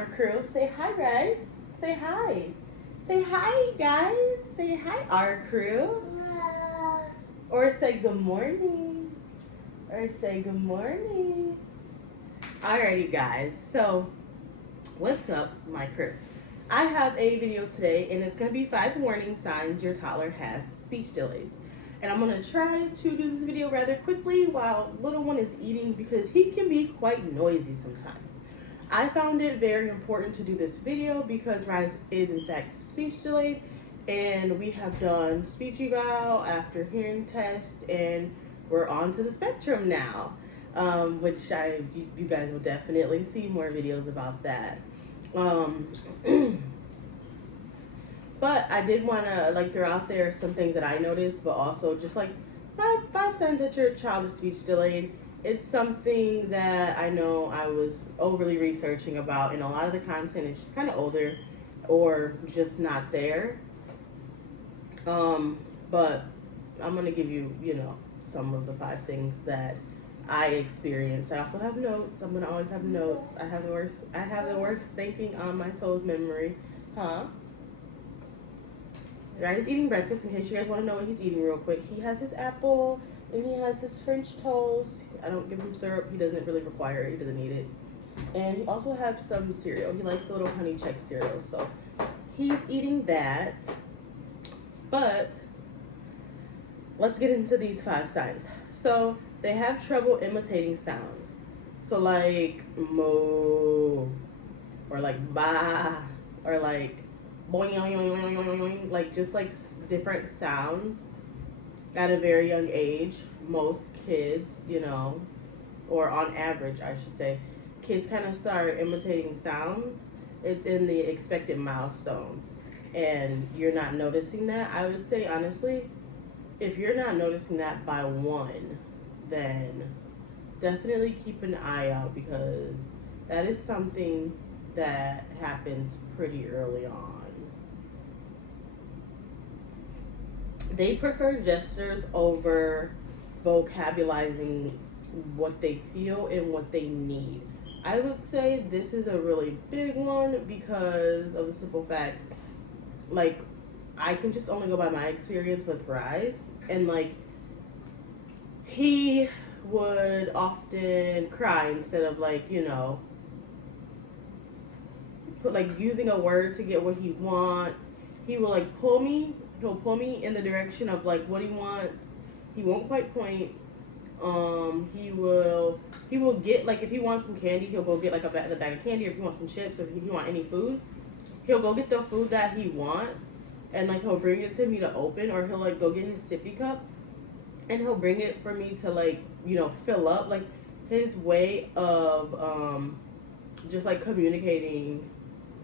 our crew. Say hi, guys. Say hi. Say hi, guys. Say hi, our crew. Or say good morning. Or say good morning. Alrighty, guys. So, what's up, my crew? I have a video today, and it's going to be 5 warning signs your toddler has speech delays. And I'm going to try to do this video rather quickly while little one is eating because he can be quite noisy sometimes. I found it very important to do this video because Rise is in fact speech delayed, and we have done speech eval after hearing test, and we're on to the spectrum now, which you guys will definitely see more videos about that. But I did want to throw out there some things that I noticed, but also just five signs that your child is speech delayed. It's something that I know I was overly researching about, and a lot of the content is just kind of older or just not there. But I'm gonna give you, some of the 5 things that I experienced. I also have notes. I'm gonna always have notes. I have the worst thinking on my toes memory, huh? Right, he's eating breakfast. In case you guys want to know what he's eating real quick, he has his apple and he has his French toast. I don't give him syrup. He doesn't really require it. He doesn't need it. And he also has some cereal. He likes the little honey check cereal. So he's eating that. But let's get into these 5 signs. So they have trouble imitating sounds. So like moo, or like ba, or like boing, boing, boing, boing, boing, like just like different sounds at a very young age. Most kids, or on average, I should say, kids kind of start imitating sounds. It's in the expected milestones, and you're not noticing that. I would say, honestly, if you're not noticing that by 1, then definitely keep an eye out, because that is something that happens pretty early on. They prefer gestures over vocalizing what they feel and what they need. I would say this is a really big one because of the simple fact, I can just only go by my experience with Rise, and he would often cry instead of using a word to get what he wants. He will he'll pull me in the direction of what he wants. He won't quite point. He will get, if he wants some candy, he'll go get the bag of candy. Or if he wants some chips, or if he want any food, he'll go get the food that he wants, and he'll bring it to me to open, or he'll go get his sippy cup and he'll bring it for me to fill up. His way of just communicating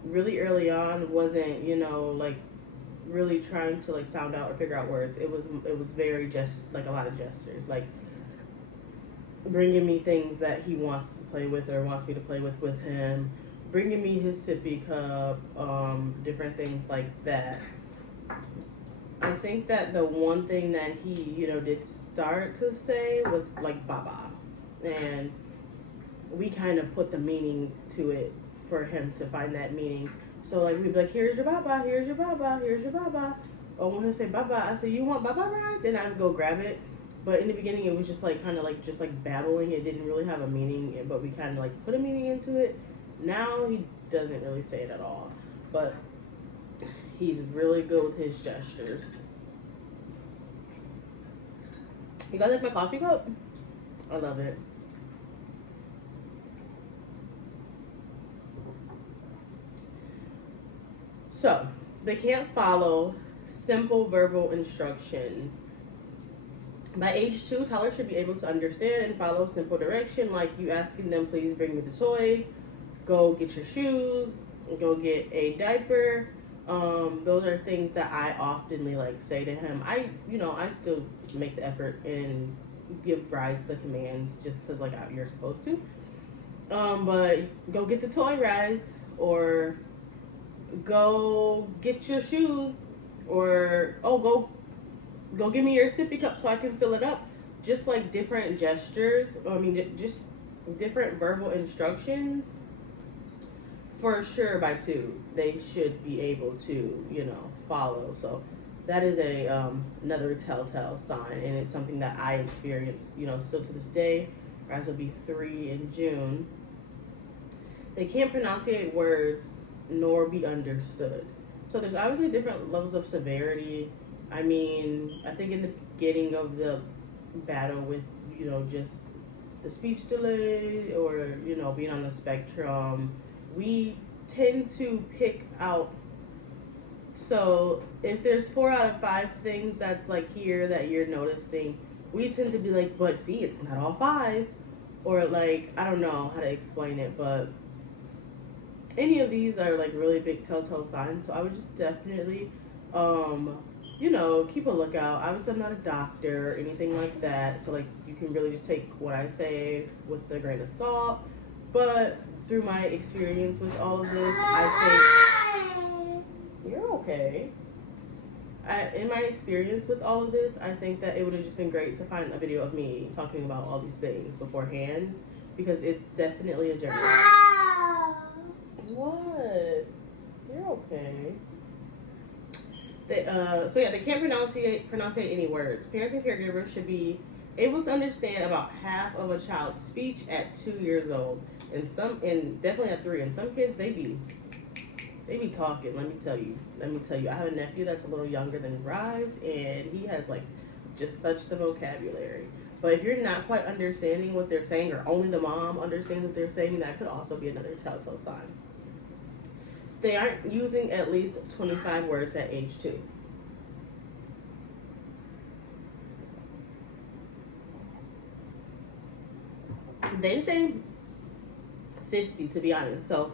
really early on wasn't really trying to sound out or figure out words. It was very just a lot of gestures, bringing me things that he wants to play with or wants me to play with him, bringing me his sippy cup, different things like that. I think that the one thing that he did start to say was baba, and we kind of put the meaning to it for him to find that meaning. So we'd be like, here's your baba, here's your baba, here's your baba. Or when he'll say baba, I say, you want baba rice? And I would go grab it. But in the beginning, it was just just babbling. It didn't really have a meaning, but we kind of put a meaning into it. Now he doesn't really say it at all, but he's really good with his gestures. You guys like my coffee cup? I love it. So, they can't follow simple verbal instructions. By age 2, toddlers should be able to understand and follow simple direction, like you asking them, please bring me the toy, go get your shoes, go get a diaper. Those are things that I oftenly say to him. I still make the effort and give Rise the commands just because you're supposed to. But go get the toy, Rise, or go get your shoes, or go give me your sippy cup so I can fill it up. Just different gestures, just different verbal instructions for sure by 2 they should be able to, follow. So that is a another telltale sign, and it's something that I experience, still to this day. Rise will be 3 in June. They can't pronunciate words nor be understood. So there's obviously different levels of severity. I mean, I think in the beginning of the battle with, just the speech delay or, being on the spectrum, we tend to pick out. So if there's 4 out of 5 things that's like here that you're noticing, we tend to be like, but see, it's not all 5. Or like, I don't know how to explain it, but any of these are like really big telltale signs. So I would just definitely, keep a lookout. Obviously, I'm not a doctor or anything like that, so like you can really just take what I say with a grain of salt. But through my experience with all of this, I think you're okay. In my experience with all of this, I think that it would have just been great to find a video of me talking about all these things beforehand, because it's definitely a journey. What? You're okay. They can't pronounce any words. Parents and caregivers should be able to understand about half of a child's speech at 2 years old, and definitely at 3. And some kids they be talking. Let me tell you. I have a nephew that's a little younger than Rise, and he has like just such the vocabulary. But if you're not quite understanding what they're saying, or only the mom understands what they're saying, that could also be another telltale sign. They aren't using at least 25 words at age 2. They say 50, to be honest. So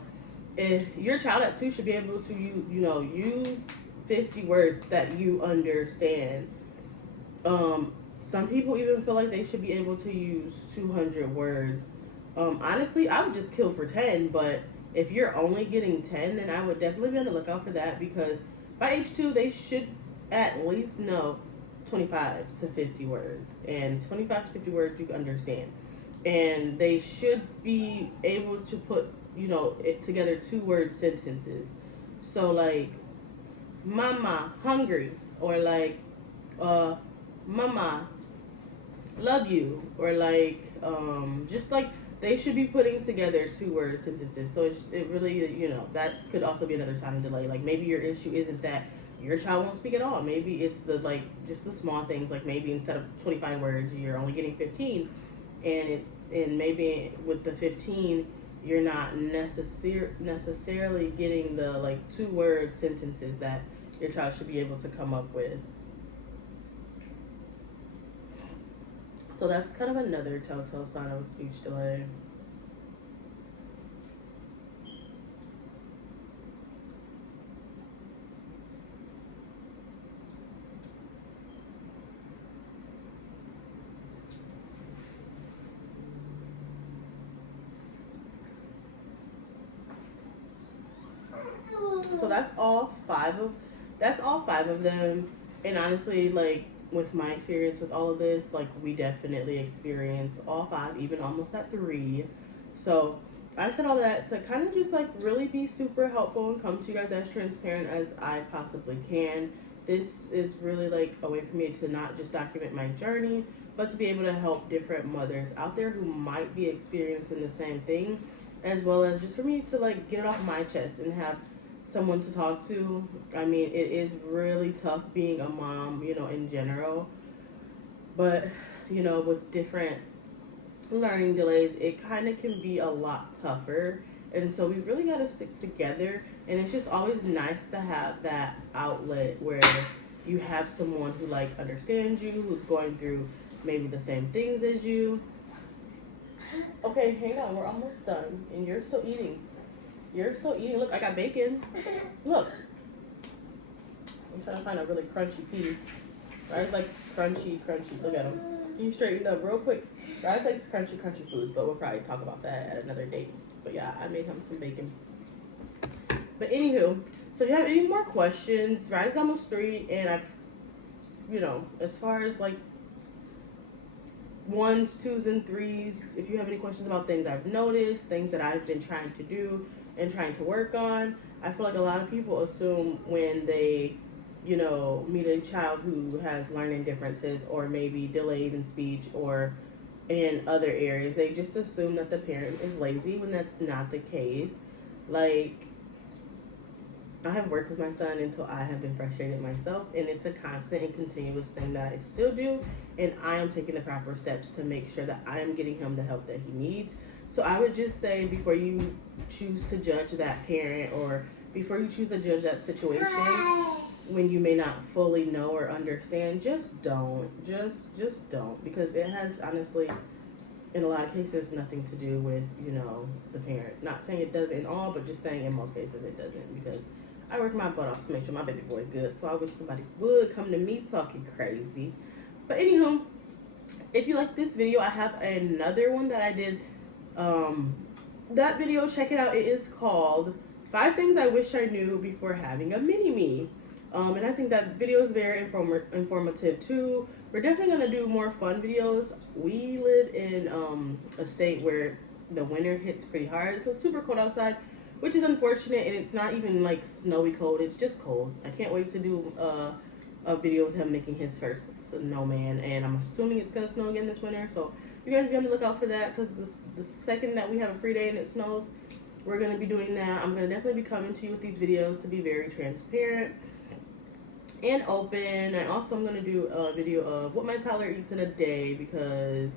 if your child at 2 should be able to use 50 words that you understand. Some people even feel like they should be able to use 200 words. Honestly, I would just kill for 10, but if you're only getting 10, then I would definitely be on the lookout for that, because by age 2, they should at least know 25 to 50 words. And 25 to 50 words you can understand. And they should be able to put, it together 2-word sentences. So, like, mama, hungry, or like, mama, love you, or like, just like they should be putting together 2-word sentences. So it really, that could also be another sign of delay. Like maybe your issue isn't that your child won't speak at all. Maybe it's the like just the small things. Like maybe instead of 25 words, you're only getting 15, and maybe with the 15, you're not necessarily getting the like 2-word sentences that your child should be able to come up with. So that's kind of another telltale sign of a speech delay. So that's all 5 of them. And honestly, like with my experience with all of this, like we definitely experience all 5, even almost at 3. So I said all that to kind of just like really be super helpful and come to you guys as transparent as I possibly can. This is really like a way for me to not just document my journey, but to be able to help different mothers out there who might be experiencing the same thing, as well as just for me to like get it off my chest and have someone to talk to. I mean, it is really tough being a mom, in general. But, with different learning delays, it kind of can be a lot tougher. And so we really got to stick together. And it's just always nice to have that outlet where you have someone who, like, understands you, who's going through maybe the same things as you. Okay, hang on. We're almost done. And you're still eating. You're still eating. Look, I got bacon. Look. I'm trying to find a really crunchy piece. Rise likes crunchy. Look at him. Can you straighten up real quick? Rise likes crunchy foods, but we'll probably talk about that at another date. But yeah, I made him some bacon. But anywho, so if you have any more questions, Rise is almost 3, and I've, as far as like 1s, 2s, and 3s, if you have any questions about things I've noticed, things that I've been trying to do, and trying to work on. I feel like a lot of people assume when they, you know, meet a child who has learning differences or maybe delayed in speech or in other areas, they just assume that the parent is lazy when that's not the case. Like, I have worked with my son until I have been frustrated myself, and it's a constant and continuous thing that I still do, and I am taking the proper steps to make sure that I am getting him the help that he needs. So I would just say, before you choose to judge that parent, or before you choose to judge that situation when you may not fully know or understand, just don't. Just don't, because it has honestly, in a lot of cases, nothing to do with, you know, the parent. Not saying it does in all, but just saying in most cases it doesn't, because I work my butt off to make sure my baby boy is good. So I wish somebody would come to me talking crazy. But anywho, if you like this video, I have another one that I did. That video, check it out. It is called 5 Things I Wish I Knew Before Having a Mini-Me. And I think that video is very informative too. We're definitely going to do more fun videos. We live in a state where the winter hits pretty hard. So it's super cold outside, which is unfortunate. And it's not even like snowy cold. It's just cold. I can't wait to do a video with him making his first snowman. And I'm assuming it's going to snow again this winter. So you guys be on the lookout for that, because the second that we have a free day and it snows, we're going to be doing that. I'm going to definitely be coming to you with these videos to be very transparent and open. And also I'm going to do a video of what my toddler eats in a day, because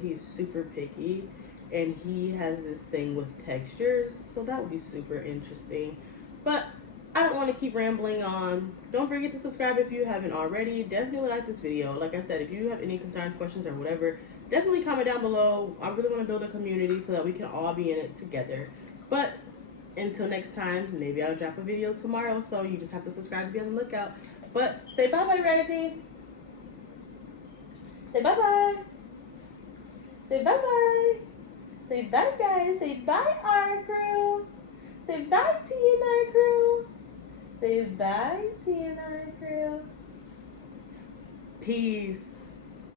he's super picky and he has this thing with textures, so that would be super interesting. But I don't want to keep rambling on. Don't forget to subscribe if you haven't already. Definitely like this video. Like I said, if you have any concerns, questions, or whatever, definitely comment down below. I really want to build a community so that we can all be in it together. But until next time, maybe I'll drop a video tomorrow, so you just have to subscribe to be on the lookout. But say bye-bye, Raggedy. Say bye-bye. Say bye-bye. Say bye, guys. Say bye, our crew. Say bye, TNR crew. Say bye, TNR crew. Peace.